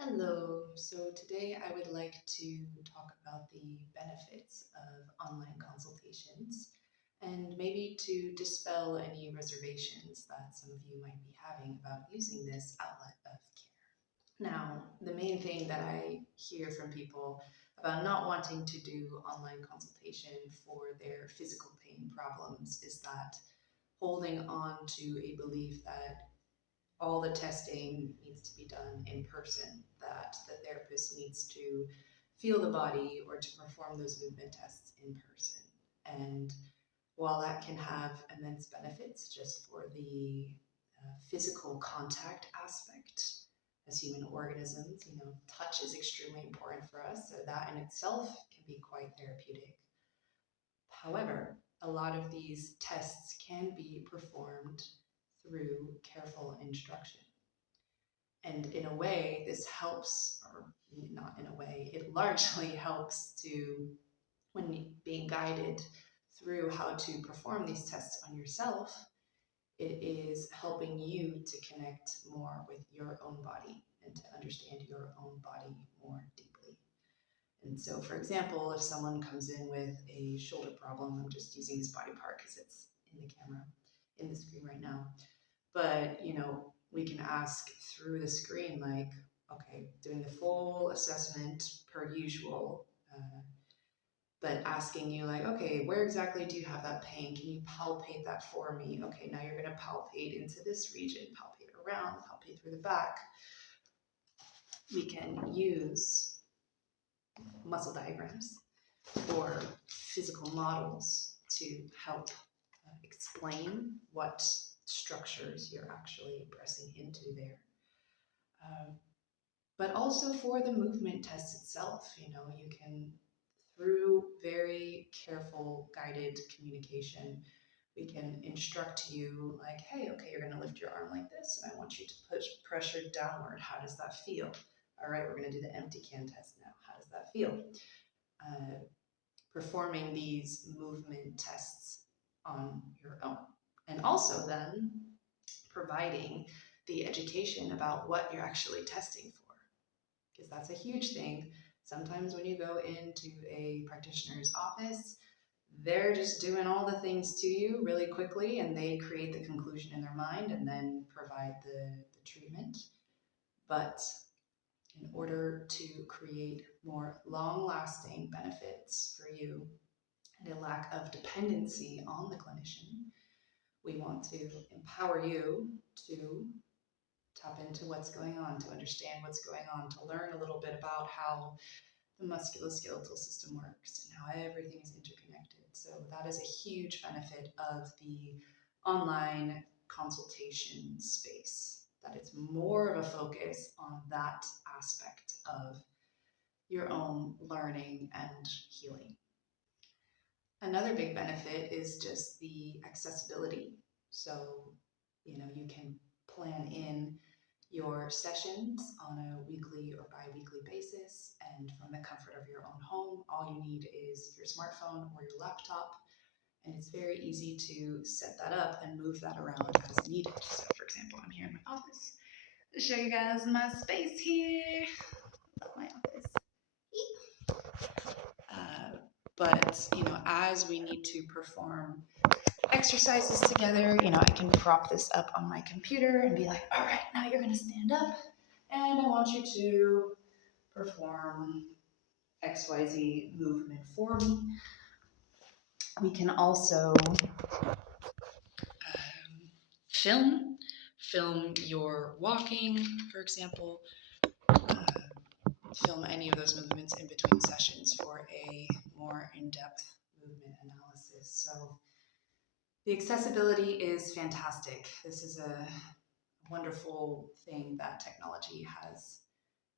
Hello. So today I would like to talk about the benefits of online consultations and maybe to dispel any reservations that some of you might be having about using this outlet of care. Now, the main thing that I hear from people about not wanting to do online consultation for their physical pain problems is that holding on to a belief that all the testing needs to be done in person, that the therapist needs to feel the body or to perform those movement tests in person. And while that can have immense benefits just for the physical contact aspect as human organisms, touch is extremely important for us, so that in itself can be quite therapeutic. However, a lot of these tests can be performed through careful instruction. And in a way, this helps, or not in a way, it largely helps to, when being guided through how to perform these tests on yourself, it is helping you to connect more with your own body and to understand your own body more deeply. And so, for example, if someone comes in with a shoulder problem, I'm just using this body part because it's in the camera, in the screen right now. But, we can ask through the screen, like, okay, doing the full assessment per usual, but asking you, like, okay, where exactly do you have that pain? Can you palpate that for me? Okay, now you're going to palpate into this region, palpate around, palpate through the back. We can use muscle diagrams or physical models to help explain what structures you're actually pressing into there. Um, but also for the movement test itself, you can, through very careful guided communication, we can instruct you like, hey, okay, you're going to lift your arm like this, and I want you to push pressure downward. How does that feel? All right, we're going to do the empty can test now. How does that feel? Performing these movement tests on your own. And also then providing the education about what you're actually testing for, because that's a huge thing. Sometimes when you go into a practitioner's office, they're just doing all the things to you really quickly and they create the conclusion in their mind and then provide the treatment. But in order to create more long-lasting benefits for you and a lack of dependency on the clinician, we want to empower you to tap into what's going on, to understand what's going on, to learn a little bit about how the musculoskeletal system works and how everything is interconnected. So that is a huge benefit of the online consultation space, that it's more of a focus on that aspect of your own learning and healing. Another big benefit is just the accessibility. So, you can plan in your sessions on a weekly or bi-weekly basis, and from the comfort of your own home, all you need is your smartphone or your laptop, and it's very easy to set that up and move that around as needed. So, for example, I'm here in my office to show you guys my space here. Love my office. But as we need to perform exercises together, I can prop this up on my computer and be like, all right, now you're going to stand up and I want you to perform XYZ movement for me. We can also film your walking, for example, film any of those movements in between sessions for a more in-depth movement analysis. So the accessibility is fantastic. This is a wonderful thing that technology has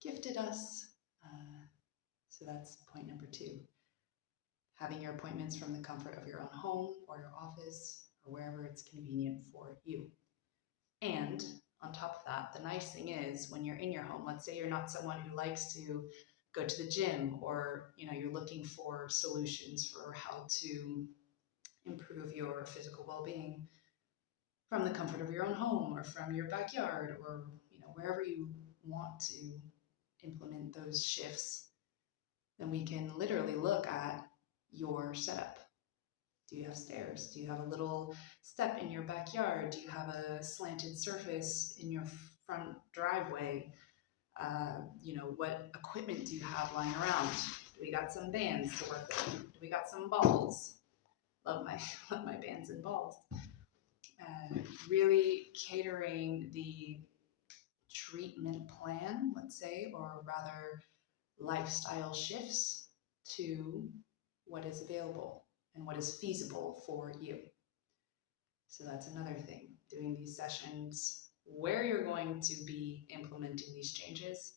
gifted us. So that's point number 2. Having your appointments from the comfort of your own home or your office or wherever it's convenient for you. And on top of that, the nice thing is when you're in your home, let's say you're not someone who likes to go to the gym, or you're looking for solutions for how to improve your physical well-being from the comfort of your own home or from your backyard or wherever you want to implement those shifts, then we can literally look at your setup. Do you have stairs? Do you have a little step in your backyard? Do you have a slanted surface in your front driveway? What equipment do you have lying around? Do we got some bands to work with? Do we got some balls? Love my love my bands and balls. Really catering the treatment plan, let's say, or rather lifestyle shifts to what is available and what is feasible for you. So that's another thing. Doing these sessions where you're going to be implementing these changes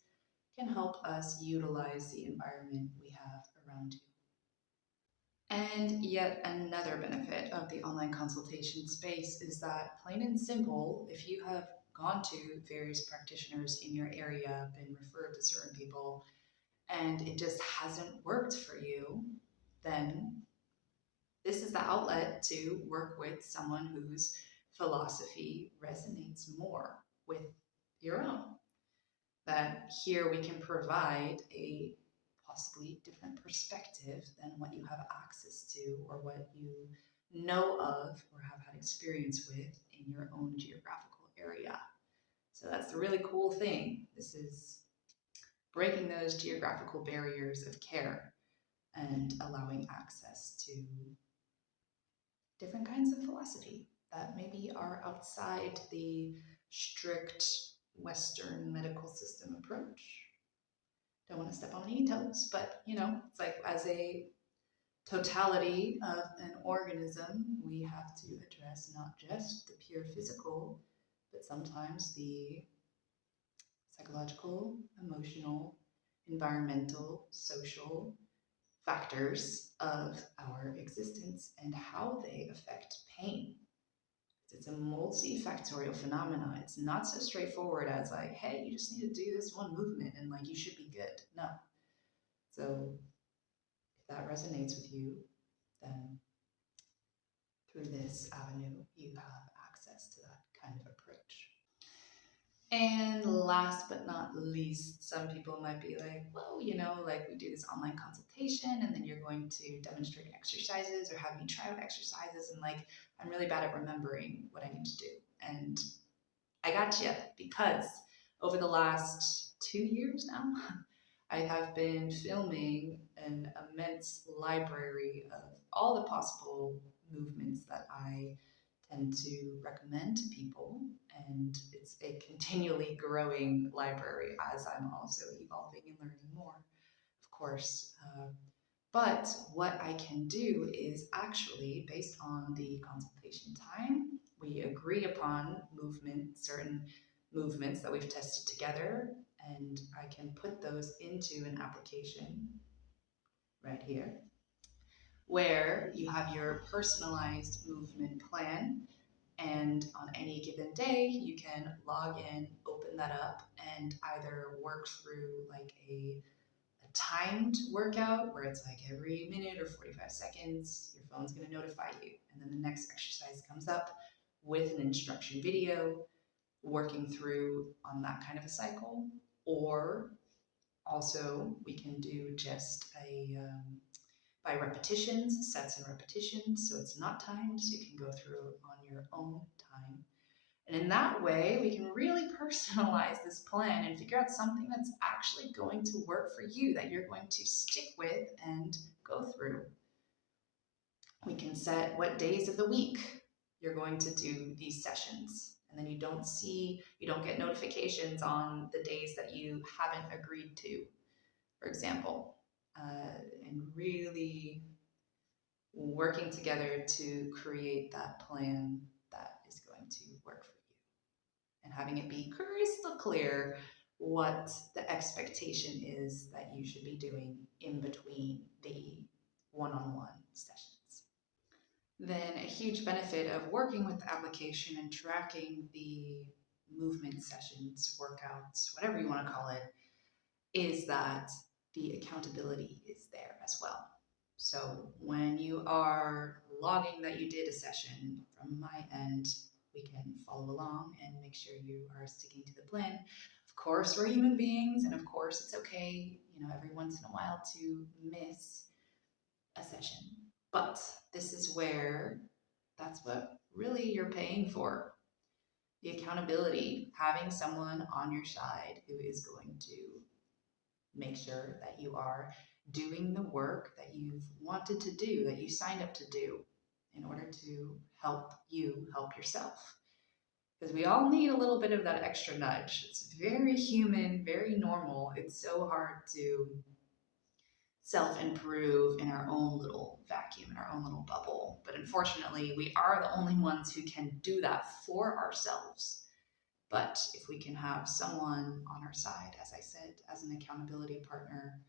can help us utilize the environment we have around you. And yet another benefit of the online consultation space is that, plain and simple, if you have gone to various practitioners in your area, been referred to certain people, and it just hasn't worked for you, then this is the outlet to work with someone whose philosophy resonates more with your own. That here we can provide a possibly different perspective than what you have access to or what you know of or have had experience with in your own geographical area. So that's the really cool thing. This is breaking those geographical barriers of care and allowing access to different kinds of philosophy that maybe are outside the strict Western medical system approach. Don't want to step on any toes, but it's like, as a totality of an organism, we have to address not just the pure physical, but sometimes the psychological, emotional, environmental, social factors of our existence and how they affect pain. It's a multifactorial phenomenon. It's not so straightforward as like, hey, you just need to do this one movement and like you should be good. No. So if that resonates with you, then through this avenue, you have access to that kind of approach. And last but not least, some people might be like, well, like we do this online consultation and then you're going to demonstrate exercises or have me try out exercises, and like I'm really bad at remembering what I need to do. And I got you, because over the last 2 years now, I have been filming an immense library of all the possible movements that I tend to recommend to people, and it's a continually growing library as I'm also evolving and learning more, of course. But what I can do is actually, based on the consultation time, we agree upon certain movements that we've tested together, and I can put those into an application right here, where you have your personalized movement plan. And on any given day, you can log in, open that up, and either work through like a timed workout where it's like every minute or 45 seconds, your phone's going to notify you. And then the next exercise comes up with an instruction video working through on that kind of a cycle. Or also we can do just a by repetitions, sets and repetitions, so it's not timed, so you can go through on your own time. And in that way, we can really personalize this plan and figure out something that's actually going to work for you, that you're going to stick with and go through. We can set what days of the week you're going to do these sessions. And then you don't get notifications on the days that you haven't agreed to, for example. And really working together to create that plan that is going to work for you, and having it be crystal clear what the expectation is that you should be doing in between the one-on-one sessions. Then a huge benefit of working with the application and tracking the movement sessions, workouts, whatever you want to call it, is that the accountability is there as well. So when you are logging that you did a session, from my end, we can follow along and make sure you are sticking to the plan. Of Of course, we're human beings, and of course, it's okay, every once in a while to miss a session. But this is where that's what really you're paying for, the accountability, having someone on your side who is going to make sure that you are doing the work that you've wanted to do, that you signed up to do in order to help you help yourself. Because we all need a little bit of that extra nudge. It's very human, very normal. It's so hard to self improve in our own little vacuum, in our own little bubble. But unfortunately, we are the only ones who can do that for ourselves. But if we can have someone on our side, as I said, as an accountability partner,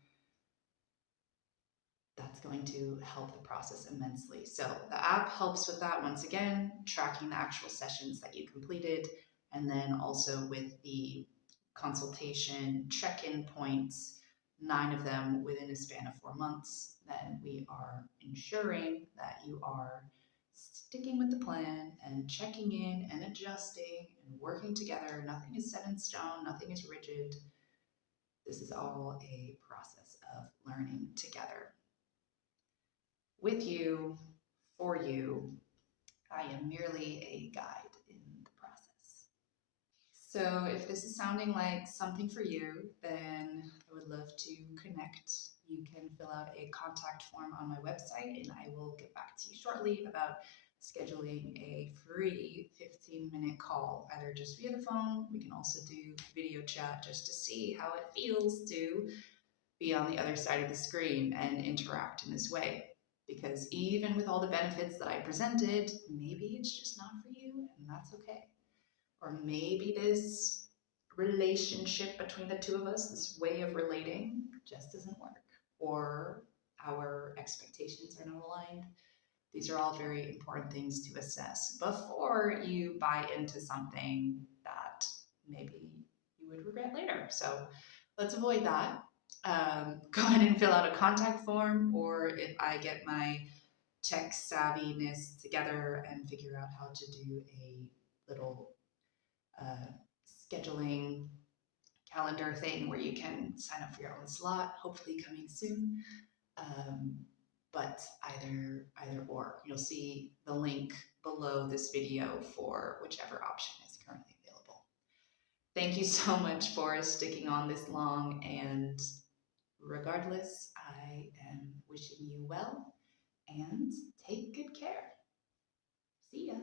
that's going to help the process immensely. So the app helps with that, once again, tracking the actual sessions that you completed, and then also with the consultation check-in points, 9 of them within a span of 4 months. Then we are ensuring that you are sticking with the plan and checking in and adjusting and working together. Nothing is set in stone, nothing is rigid. This is all a process of learning together. With you, for you, I am merely a guide in the process. So if this is sounding like something for you, then I would love to connect. You can fill out a contact form on my website, and I will get back to you shortly about scheduling a free 15-minute call, either just via the phone. We can also do video chat just to see how it feels to be on the other side of the screen and interact in this way. Because even with all the benefits that I presented, maybe it's just not for you, and that's okay. Or maybe this relationship between the two of us, this way of relating, just doesn't work. Or our expectations are not aligned. These are all very important things to assess before you buy into something that maybe you would regret later. So let's avoid that. Go ahead and fill out a contact form, or if I get my tech savviness together and figure out how to do a little scheduling calendar thing where you can sign up for your own slot, hopefully coming soon. But either or. You'll see the link below this video for whichever option is currently available. Thank you so much for sticking on this long, and regardless, I am wishing you well, and take good care. See ya.